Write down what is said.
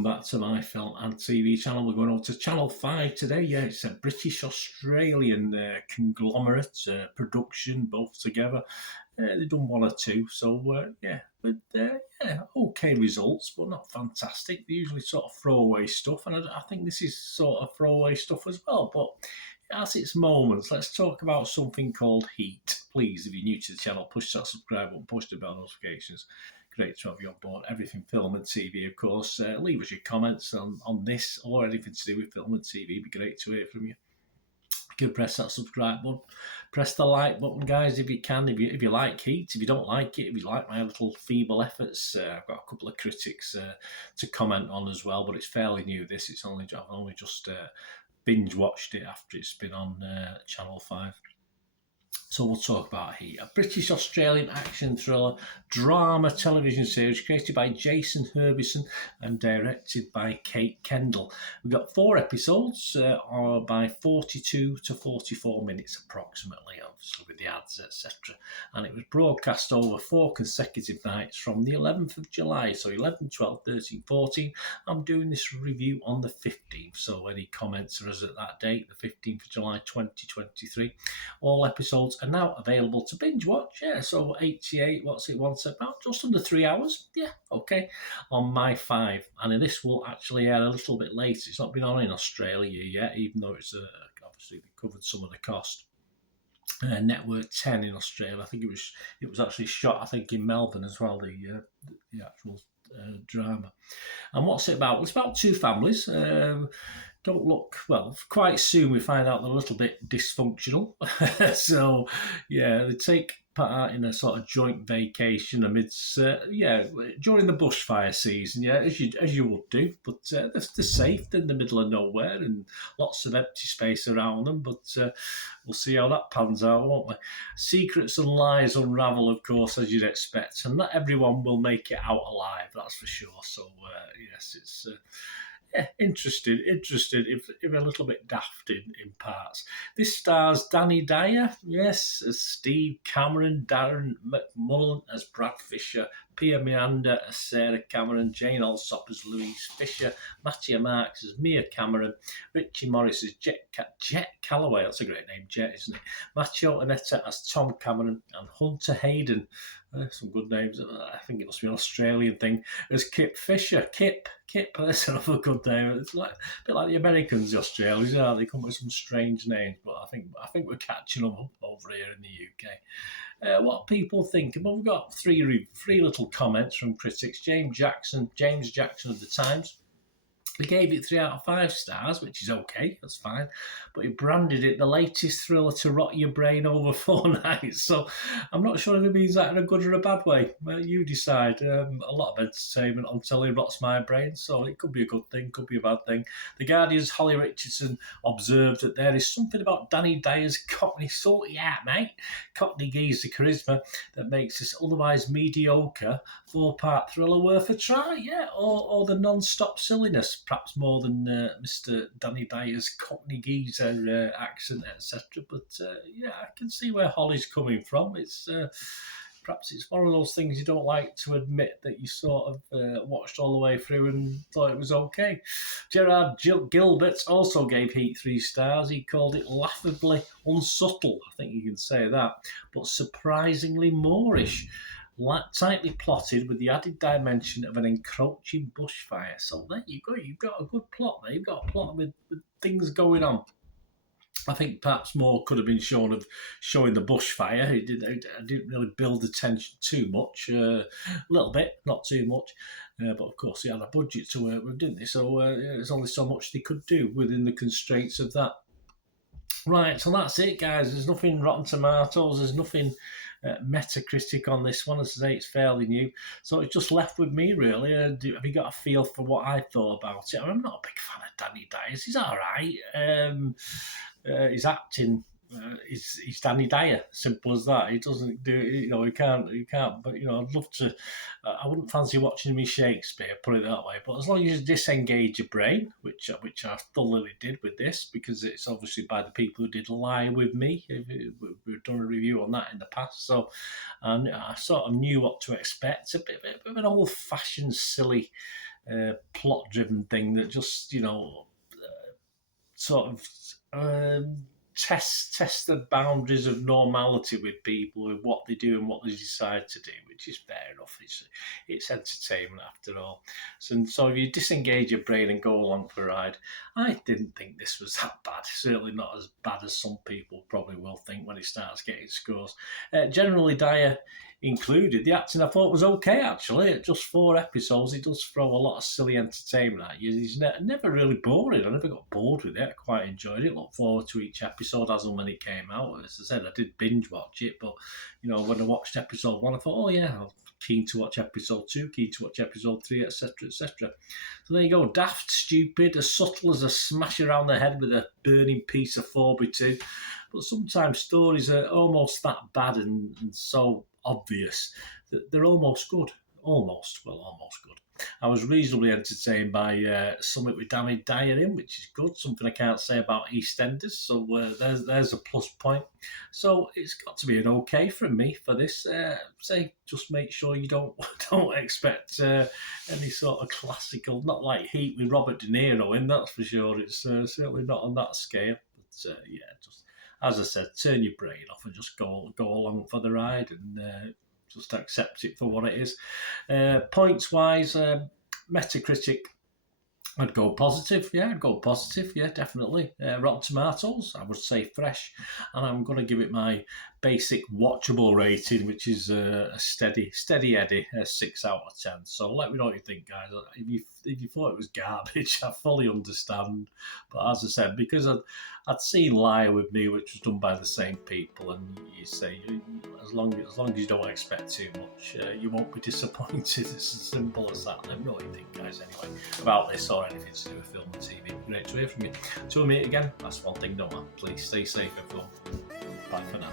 Welcome back to my film and TV channel. We're going over to Channel 5 today. Yeah, it's a British-Australian conglomerate production, both together. They've done one or two, so okay results, but not fantastic. They usually sort of throwaway stuff, and I think this is sort of throwaway stuff as well, but it has its moments. Let's talk about something called Heat. Please, if you're new to the channel, push that subscribe button, push the bell notifications. Great to have you on board. Everything film and TV, of course. Leave us your comments on this or anything to do with film and TV. It'd be great to hear from you. You can press that subscribe button. Press the like button, guys, if you can. If you like Heat, if you don't like it, if you like my little feeble efforts, I've got a couple of critics to comment on as well, but it's fairly new, this. I've only just binge-watched it after it's been on Channel 5. So we'll talk about Heat, a British-Australian action thriller drama television series created by Jason Herbison and directed by Kate Kendall. We've got 4 episodes by 42 to 44 minutes approximately, obviously with the ads, etc. And it was broadcast over 4 consecutive nights from the 11th of July, so 11, 12, 13, 14. I'm doing this review on the 15th, so any comments are as at that date, the 15th of July 2023. All episodes are now available to binge watch. Yeah, so 88, what's it once about? Just under 3 hours. Yeah, okay. On My 5. And this will actually air a little bit later. It's not been on in Australia yet, even though it's obviously they covered some of the cost. Network 10 in Australia. I think it was actually shot, I think, in Melbourne as well, the actual drama. And what's it about? Well, it's about 2 families. Don't look, well, quite soon we find out they're a little bit dysfunctional. So, yeah, they take part in a sort of joint vacation amidst, during the bushfire season, yeah, as you would do. But they're safe, they're in the middle of nowhere and lots of empty space around them. But we'll see how that pans out, won't we? Secrets and lies unravel, of course, as you'd expect. And not everyone will make it out alive, that's for sure. So, yes, it's... interested, if a little bit daft in parts. This stars Danny Dyer, yes, as Steve Cameron, Darren McMullen as Brad Fisher, Pia Miranda as Sarah Cameron, Jane Alsop as Louise Fisher, Mattia Marks as Mia Cameron, Richie Morris as Jet Calloway, that's a great name, Jet, isn't it? Macho Anetta as Tom Cameron, and Hunter Hayden, some good names, I think it must be an Australian thing, as Kip Fisher. Kip, that's another good name. It's a bit like the Americans, the Australians, they come with some strange names, but I think we're catching them up over here in the UK. What people think? Well, we've got three little comments from critics. James Jackson of The Times. He gave it 3 out of 5 stars, which is okay, that's fine. But he branded it the latest thriller to rot your brain over 4 nights. So I'm not sure if it means that in a good or a bad way. Well, you decide. A lot of entertainment on telly rots my brain, so it could be a good thing, could be a bad thing. The Guardian's Holly Richardson observed that there is something about Danny Dyer's Cockney salty out, mate. Cockney geezer charisma that makes this otherwise mediocre 4-part thriller worth a try, yeah. Or the non-stop silliness, perhaps more than Mr. Danny Dyer's Cockney geezer accent, etc. But I can see where Holly's coming from. It's perhaps it's one of those things you don't like to admit that you sort of watched all the way through and thought it was okay. Gerard Gilbert also gave Heat 3 stars. He called it laughably unsubtle, I think you can say that, but surprisingly Moorish. Tightly plotted with the added dimension of an encroaching bushfire. So there you go, you've got a good plot there. You've got a plot with things going on. I think perhaps more could have been shown of showing the bushfire. I didn't really build the tension too much. A little bit, not too much. But of course, they had a budget to work with, didn't they? So there's only so much they could do within the constraints of that. Right, so that's it, guys. There's nothing Rotten Tomatoes. There's nothing Metacritic on this one. As I say, it's fairly new. So it's just left with me, really. Have you got a feel for what I thought about it? I'm not a big fan of Danny Dyer. He's all right. His acting he's Danny Dyer, simple as that. He doesn't do, he can't. But I'd love to. I wouldn't fancy watching me Shakespeare, put it that way. But as long as you disengage your brain, which I thoroughly did with this, because it's obviously by the people who did Lie With Me. We've done a review on that in the past, so I sort of knew what to expect. A bit of an old-fashioned, silly plot-driven thing that just, sort of test the boundaries of normality with people, with what they do and what they decide to do, which is fair enough. It's entertainment after all. So if you disengage your brain and go along for a ride, I didn't think this was that bad. Certainly not as bad as some people probably will think when it starts getting scores. Generally dire included. The acting I thought was okay, actually. At just 4 episodes, it does throw a lot of silly entertainment at you. He's never really boring. I never got bored with it. I quite enjoyed it. Look forward to each episode as and when it came out. As I said, I did binge watch it, but when I watched episode 1, I thought, oh yeah, I'm keen to watch episode 2, keen to watch episode 3, etc., etc. So there you go. Daft, stupid, as subtle as a smash around the head with a burning piece of 4x2. But sometimes stories are almost that bad and so obvious that they're almost good. Almost good. I was reasonably entertained by Summit with Danny Dyer in, which is good. Something I can't say about EastEnders, so there's a plus point. So it's got to be an okay from me for this. Just make sure you don't expect any sort of classical, not like Heat with Robert De Niro in, that's for sure. It's certainly not on that scale. But just as I said, turn your brain off and just go along for the ride and just accept it for what it is. Points-wise, Metacritic, I'd go positive. Yeah, definitely. Rotten Tomatoes, I would say fresh. And I'm going to give it my basic watchable rating, which is a steady Eddie, 6 out of 10. So let me know what you think, guys. If you thought it was garbage, I fully understand. But as I said, because I'd seen Liar with Me, which was done by the same people, and you say as long as you don't expect too much, you won't be disappointed. It's as simple as that. Let me know what you think, guys, anyway, about this or anything to do with film and TV. Great to hear from you. Till we meet again, that's one thing, don't I? Please stay safe, everyone. Bye for now.